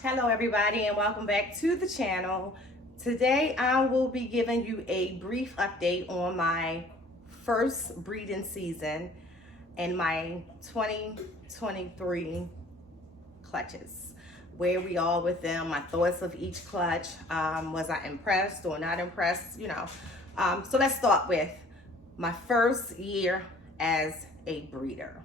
Hello everybody and welcome back to the channel. Today I will be giving you a brief update on my first breeding season and my 2023 clutches. Where we are with them, my thoughts of each clutch. Was I impressed or not impressed? So let's start with my first year as a breeder.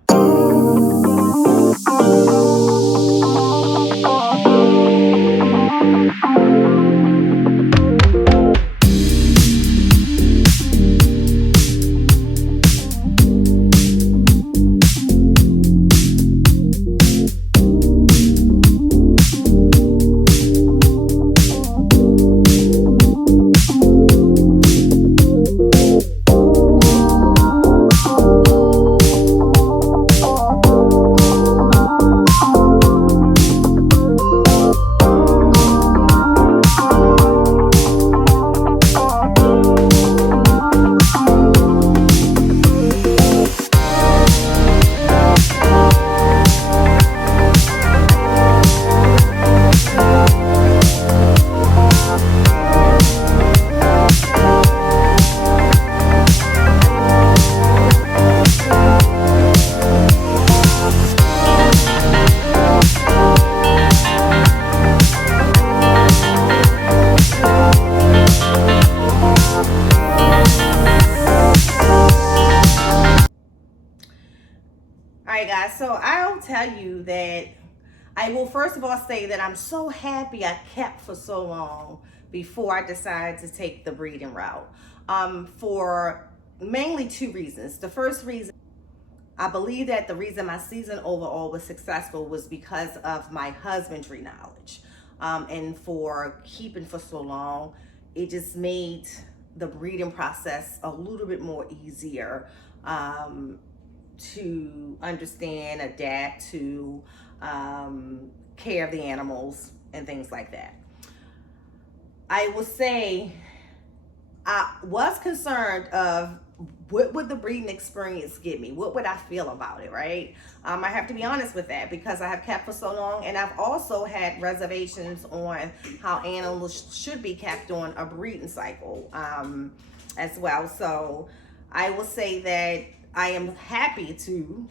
All right, guys, so I'll tell you that I will first of all say that I'm so happy I kept for so long before I decided to take the breeding route, for mainly two reasons. The first reason, I believe that the reason my season overall was successful was because of my husbandry knowledge, and for keeping for so long, it just made the breeding process a little bit more easier, to understand, adapt to, care of the animals and things like that. I will say I was concerned of what would the breeding experience give me? What would I feel about it, right? I have to be honest with that because I have kept for so long, and I've also had reservations on how animals should be kept on a breeding cycle, as well. So I will say that I am happy to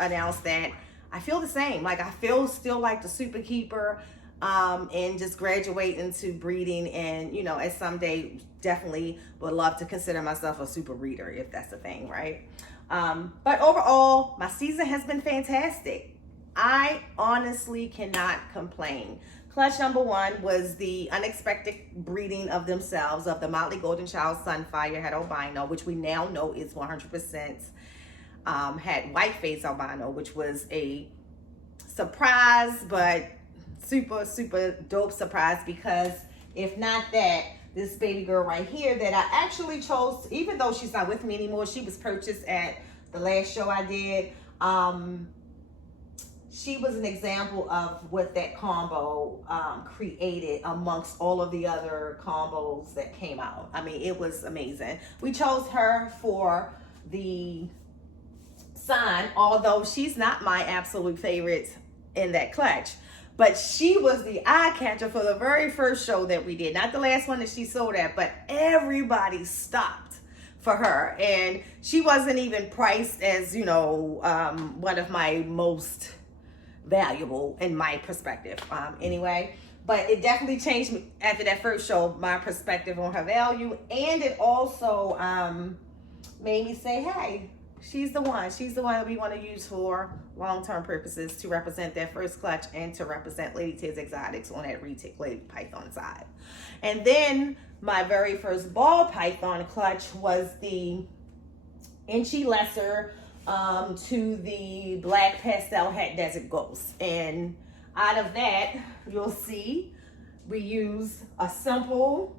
announce that I feel the same. Like I feel still like the super keeper, and just graduate into breeding, and at someday definitely would love to consider myself a super breeder if that's a thing, right? But overall, my season has been fantastic. I honestly cannot complain. Clutch number one was the unexpected breeding of themselves of the Motley Golden Child Sunfire Het Albino, which we now know is 100% had white face albino, which was a surprise, but super dope surprise, because if not that, this baby girl right here that I actually chose, even though she's not with me anymore, she was purchased at the last show I did. She was an example of what that combo created amongst all of the other combos that came out. I mean, it was amazing. We chose her for the sign, although she's not my absolute favorite in that clutch. But she was the eye catcher for the very first show that we did. Not the last one that she sold at, but everybody stopped for her. And she wasn't even priced as, one of my most valuable in my perspective. Anyway, but it definitely changed me after that first show, my perspective on her value. And it also made me say, hey, she's the one that we want to use for long-term purposes, to represent that first clutch and to represent Lady Tiz Exotics on that Retic Lady Python side. And then my very first ball python clutch was the Inchy Lesser to the Black Pastel Het Desert Ghost. And out of that, you'll see we use a simple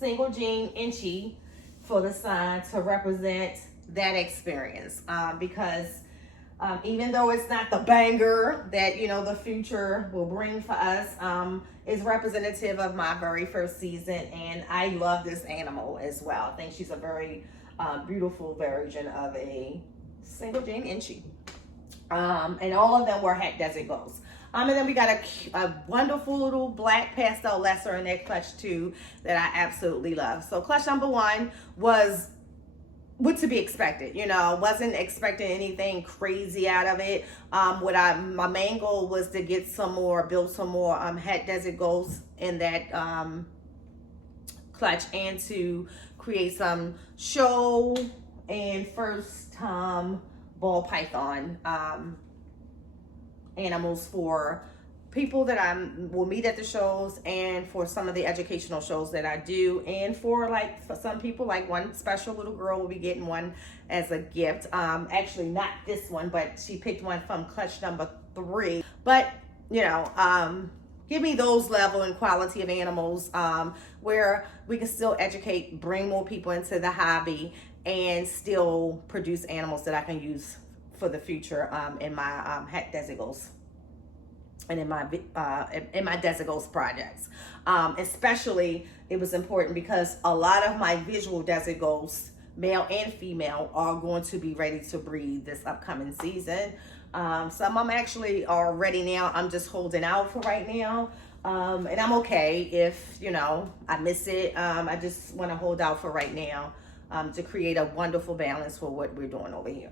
single gene Inchy for the sign to represent that experience, because even though it's not the banger that the future will bring for us, is representative of my very first season, and I love this animal as well. I think she's a very beautiful version of a single gene Inchy. And all of them were Het Desert Ghosts. And then we got a wonderful little black pastel lesser in that clutch too that I absolutely love. So clutch number 1 was what to be expected, you know, wasn't expecting anything crazy out of it. My main goal was to get build some more Het Desert Ghosts in that clutch, and to create some show and first time ball python animals for people that I will meet at the shows, and for some of the educational shows that I do, and for some people, like one special little girl will be getting one as a gift. Actually not this one, but she picked one from clutch number 3. But you know, give me those level and quality of animals where we can still educate, bring more people into the hobby, and still produce animals that I can use for the future in my Het Desert Ghosts and in my Desert Ghost projects. Especially, it was important because a lot of my visual Desert Ghosts, male and female, are going to be ready to breed this upcoming season. Some I'm actually are ready now. I'm just holding out for right now. And I'm okay if, you know, I miss it. I just want to hold out for right now to create a wonderful balance for what we're doing over here.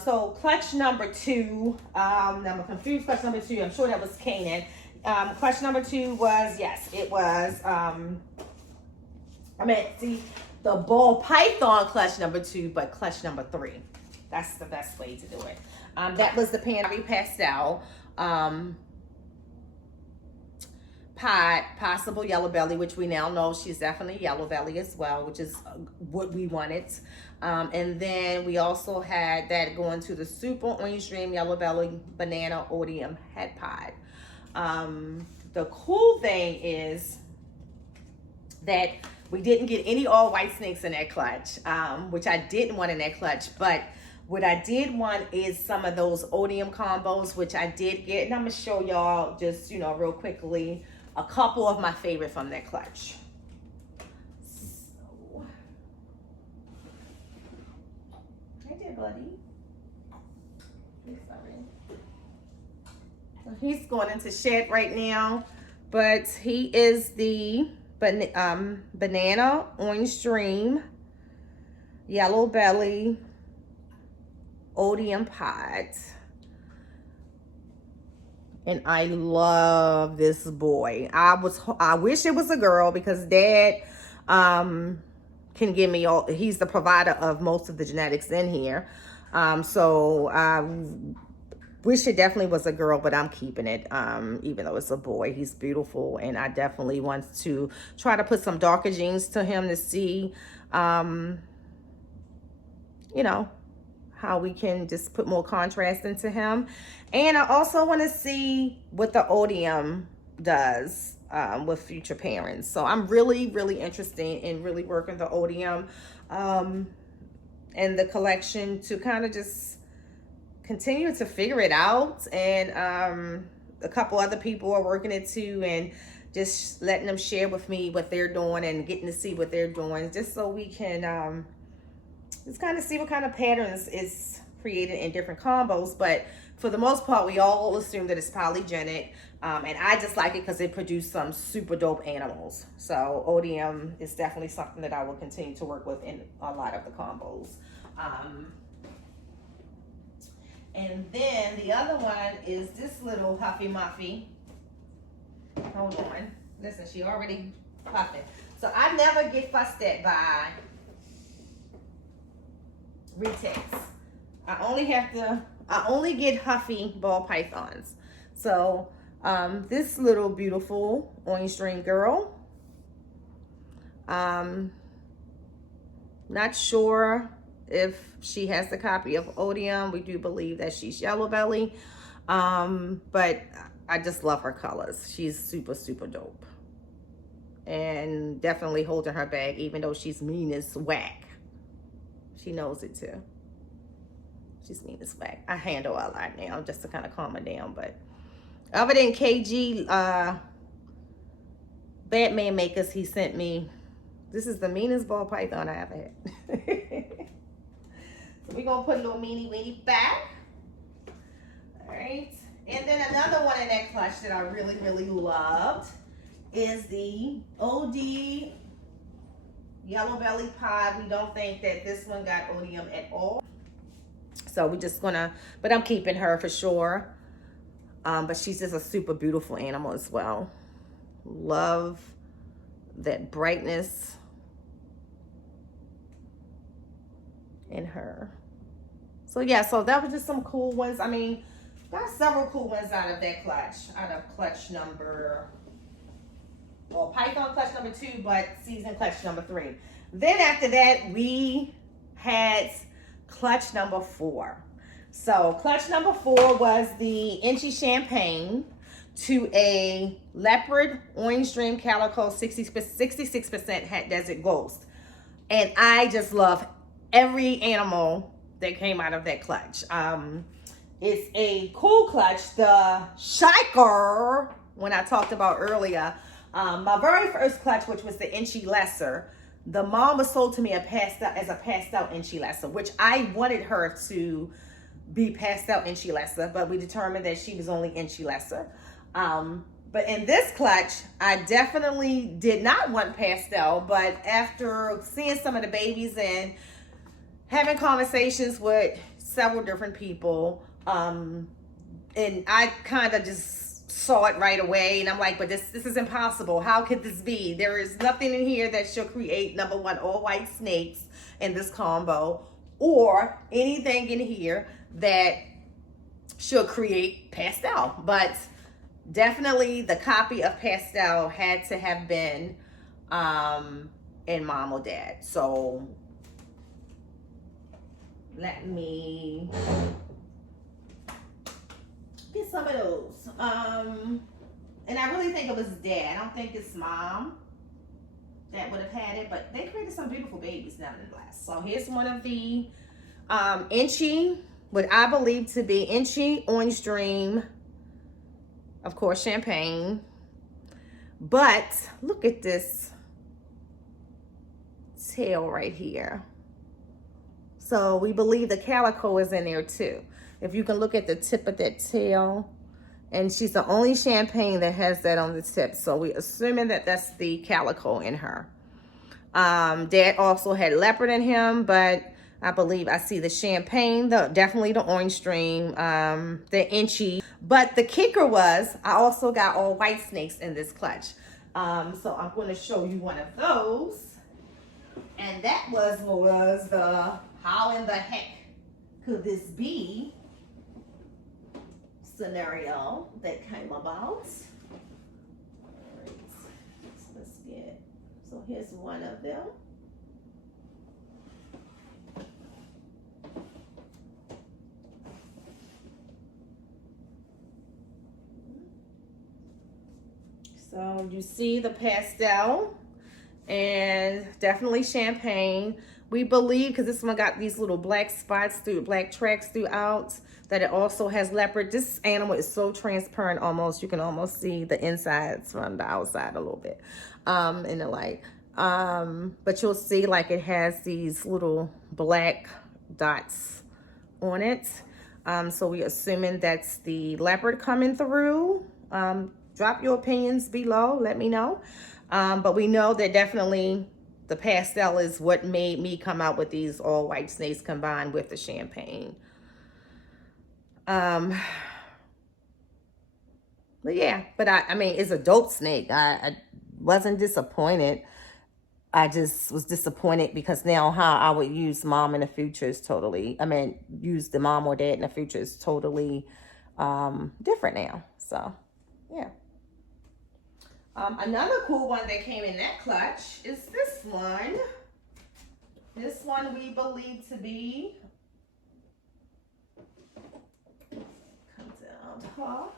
So clutch number 2, I'm confused, clutch number 2, I'm sure that was Canaan. Clutch number 2 was, yes, it was, the ball python clutch number 2, but clutch number 3. That's the best way to do it. That was the Panery Pastel possible yellow belly, which we now know she's definitely yellow belly as well, which is what we wanted. And then we also had that going to the super orange dream yellow belly banana odium head pod. The cool thing is that we didn't get any all white snakes in that clutch, which I didn't want in that clutch, but what I did want is some of those odium combos, which I did get, and I'm gonna show y'all just, you know, real quickly a couple of my favorite from that clutch. So, hey there, buddy. Sorry. So he's going into shed right now, but he is the banana orange dream yellow belly odium pod. And I love this boy. I wish it was a girl, because Dad can give me all, he's the provider of most of the genetics in here. So I wish it definitely was a girl, but I'm keeping it, even though it's a boy. He's beautiful, and I definitely want to try to put some darker genes to him to see, you know, how we can just put more contrast into him. And I also want to see what the odium does with future parents. So I'm really, really interested in really working the odium and the collection to kind of just continue to figure it out. And a couple other people are working it too, and just letting them share with me what they're doing and getting to see what they're doing, just so we can just kind of see what kind of patterns is created in different combos. But for the most part, we all assume that it's polygenic, and I just like it because it produced some super dope animals. So odium is definitely something that I will continue to work with in a lot of the combos. And then the other one is this little Huffy Muffy. Hold on. Listen, she already puffing. So I never get fussed at by retakes. I only get Huffy ball pythons. So this little beautiful orange dream girl, not sure if she has the copy of odium. We do believe that she's yellow belly, but I just love her colors. She's super, super dope, and definitely holding her bag, even though she's mean as whack. She knows it too. She's mean as whack. I handle a lot now just to kind of calm her down. But other than KG Batman Makers, he sent me, this is the meanest ball python I ever had. So we're gonna put a little meanie weenie back. All right. And then another one in that clutch that I really, really loved is the OD Yellow Belly Pie. We don't think that this one got odium at all. So we're just gonna, but I'm keeping her for sure. But she's just a super beautiful animal as well. Love that brightness in her. So yeah, so that was just some cool ones. I mean, got several cool ones out of that clutch, out of clutch number, well, Python clutch number 2, but season clutch number 3. Then after that, we had clutch number 4. So clutch number 4 was the Inchy Champagne to a Leopard Orange Dream Calico 66% Het Desert Ghost. And I just love every animal that came out of that clutch. It's a cool clutch. The Shiker, when I talked about earlier, my very first clutch, which was the Inchy Lesser, the mom was sold to me as a passed out Inchy Lesser, which I wanted her to be passed out Inchy Lesser, but we determined that she was only Inchy Lesser. But in this clutch, I definitely did not want pastel, but after seeing some of the babies and having conversations with several different people, and I kind of just saw it right away, and I'm like, but this is impossible. How could this be? There is nothing in here that shall create, number one, all white snakes in this combo, or anything in here that should create pastel. But definitely the copy of pastel had to have been in mom or dad. So let me get some of those. And I really think it was dad. I don't think it's mom that would have had it, but they created some beautiful babies nonetheless. So here's one of the Inchy, what I believe to be Inchy Orange Dream, of course, Champagne. But look at this tail right here. So we believe the calico is in there too. If you can look at the tip of that tail, and she's the only Champagne that has that on the tip. So we're assuming that that's the calico in her. Dad also had leopard in him, but I believe I see the Champagne, definitely the Orange Dream, the Inchy. But the kicker was, I also got all white snakes in this clutch. So I'm going to show you one of those. And that was the how in the heck could this be scenario that came about. All right, so let's get, so here's one of them. So you see the pastel and definitely Champagne. We believe, because this one got these little black spots through, black tracks throughout, that it also has leopard. This animal is so transparent almost. You can almost see the insides from the outside a little bit in the light. But you'll see like it has these little black dots on it. So we're assuming that's the leopard coming through. Drop your opinions below. Let me know. But we know that definitely the pastel is what made me come out with these all white snakes combined with the Champagne. But yeah, but I mean, it's a dope snake. I wasn't disappointed. I just was disappointed because now how I would use mom in the future is totally, I mean, use the mom or dad in the future is totally different now. So, yeah. Another cool one that came in that clutch is this one. This one we believe to be, come down top.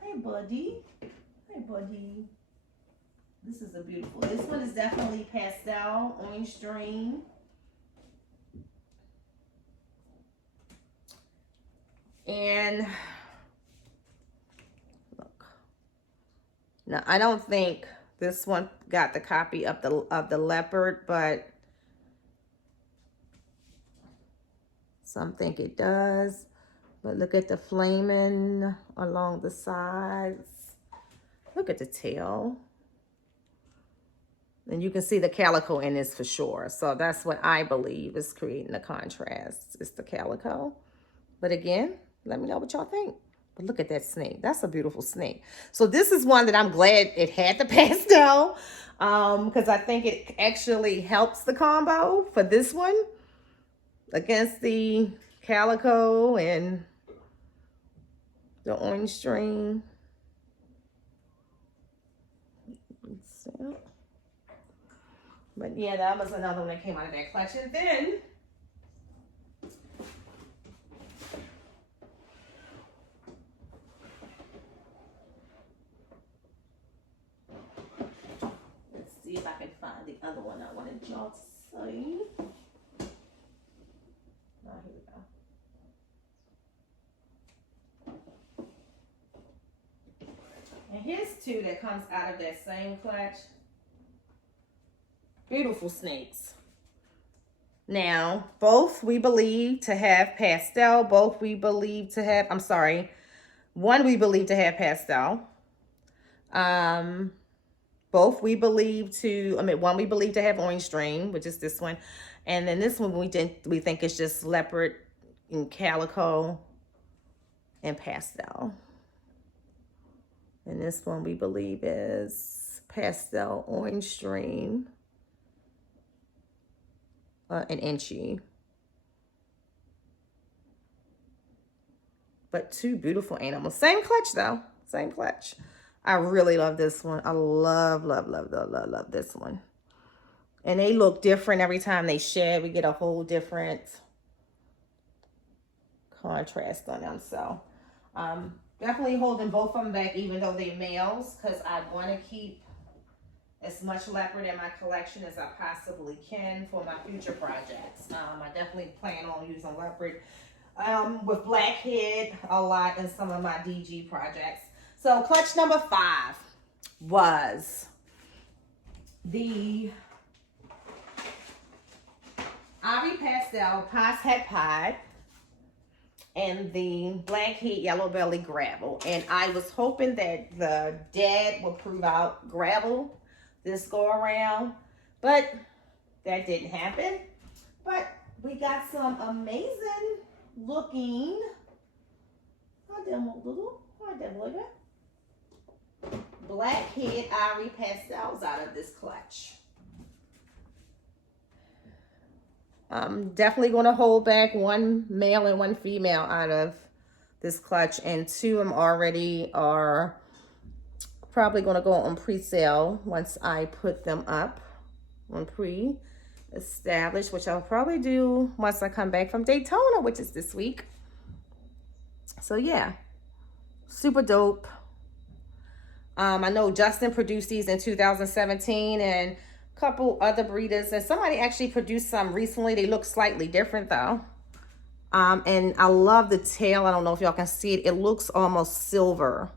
Hey, buddy. Hey, buddy. This is a beautiful, this one is definitely pastel, Orange Dream. And look, now I don't think this one got the copy of the leopard, but some think it does. But look at the flaming along the sides. Look at the tail. And you can see the calico in this for sure. So that's what I believe is creating the contrast. It's the calico. But again, let me know what y'all think. But look at that snake. That's a beautiful snake. So this is one that I'm glad it had the pastel. Because I think it actually helps the combo for this one. Against the calico and the orange string. But yeah, that was another one that came out of that clutch. And then let's see if I can find the other one I wanted y'all to see. Oh, here we go. And here's two that comes out of that same clutch. Beautiful snakes. Now, both we believe to have pastel. Both we believe to have, I'm sorry, one we believe to have pastel. Both we believe to, one we believe to have orange string, which is this one. And then this one we think is just leopard and calico and pastel. And this one we believe is pastel orange string. An inchy. But two beautiful animals. Same clutch though. Same clutch. I really love this one. I love this one. And they look different every time they shed. We get a whole different contrast on them. So definitely holding both of them back even though they're males, because I want to keep as much leopard in my collection as I possibly can for my future projects. I definitely plan on using leopard with blackhead a lot in some of my DG projects. So clutch number 5 was the Ivory Pastel Paz Het Pied and the Blackhead Yellow Belly Gravel. And I was hoping that the dad would prove out gravel this go around, but that didn't happen. But we got some amazing looking Blackhead Ivory Pastels out of this clutch. I'm definitely going to hold back one male and one female out of this clutch, and two of them already are probably going to go on pre-sale once I put them up on pre-established, which I'll probably do once I come back from Daytona, which is this week. So yeah, super dope. I know Justin produced these in 2017 and a couple other breeders, and somebody actually produced some recently. They look slightly different though. And I love the tail. I don't know if y'all can see it. It looks almost silver.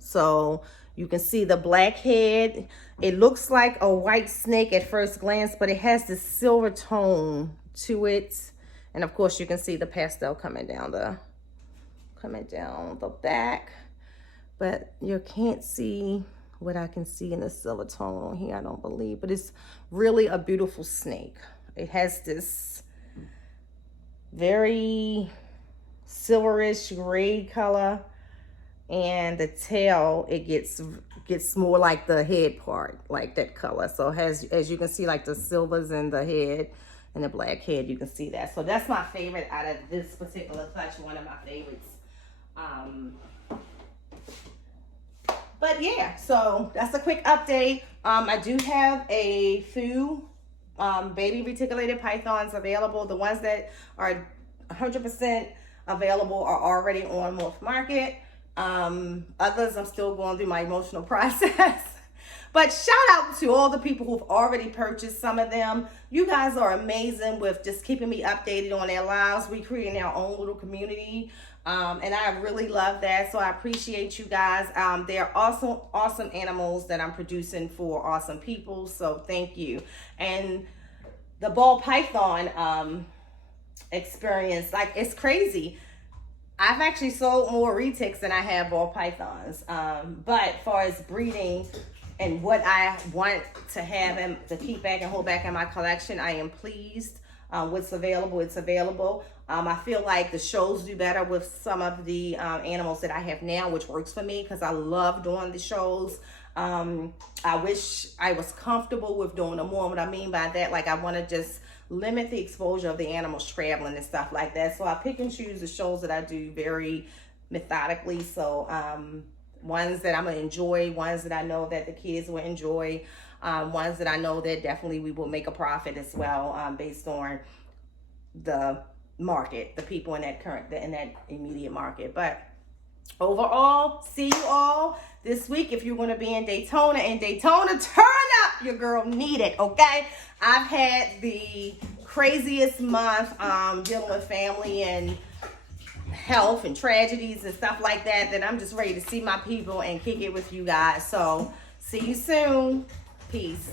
So you can see the black head. It looks like a white snake at first glance, but it has this silver tone to it. And of course you can see the pastel coming down the back. But you can't see what I can see in the silver tone on here, I don't believe. But it's really a beautiful snake. It has this very silverish gray color. And the tail, it gets more like the head part, like that color. So as you can see, like the silvers in the head and the black head, you can see that. So that's my favorite out of this particular clutch, one of my favorites. But yeah, so that's a quick update. I do have a few baby reticulated pythons available. The ones that are 100% available are already on Morph Market. Others I'm still going through my emotional process. But shout out to all the people who've already purchased some of them. You guys are amazing with just keeping me updated on their lives. We creating our own little community. And I really love that. So I appreciate you guys. They're awesome animals that I'm producing for awesome people. So thank you. And the ball python experience, like, it's crazy. I've actually sold more retics than I have ball pythons. But as far as breeding and what I want to have and to keep back and hold back in my collection, I am pleased. What's available, it's available. I feel like the shows do better with some of the animals that I have now, which works for me because I love doing the shows. I wish I was comfortable with doing them more. What I mean by that, like I want to just limit the exposure of the animals traveling and stuff like that. So I pick and choose the shows that I do very methodically. So ones that I'm gonna enjoy, ones that I know that the kids will enjoy, ones that I know that definitely we will make a profit as well, based on the market, the people in that immediate market. But overall, see you all this week. If you're going to be in Daytona, turn up. Your girl need it, okay? I've had the craziest month dealing with family and health and tragedies and stuff like that I'm just ready to see my people and kick it with you guys. So see you soon. Peace.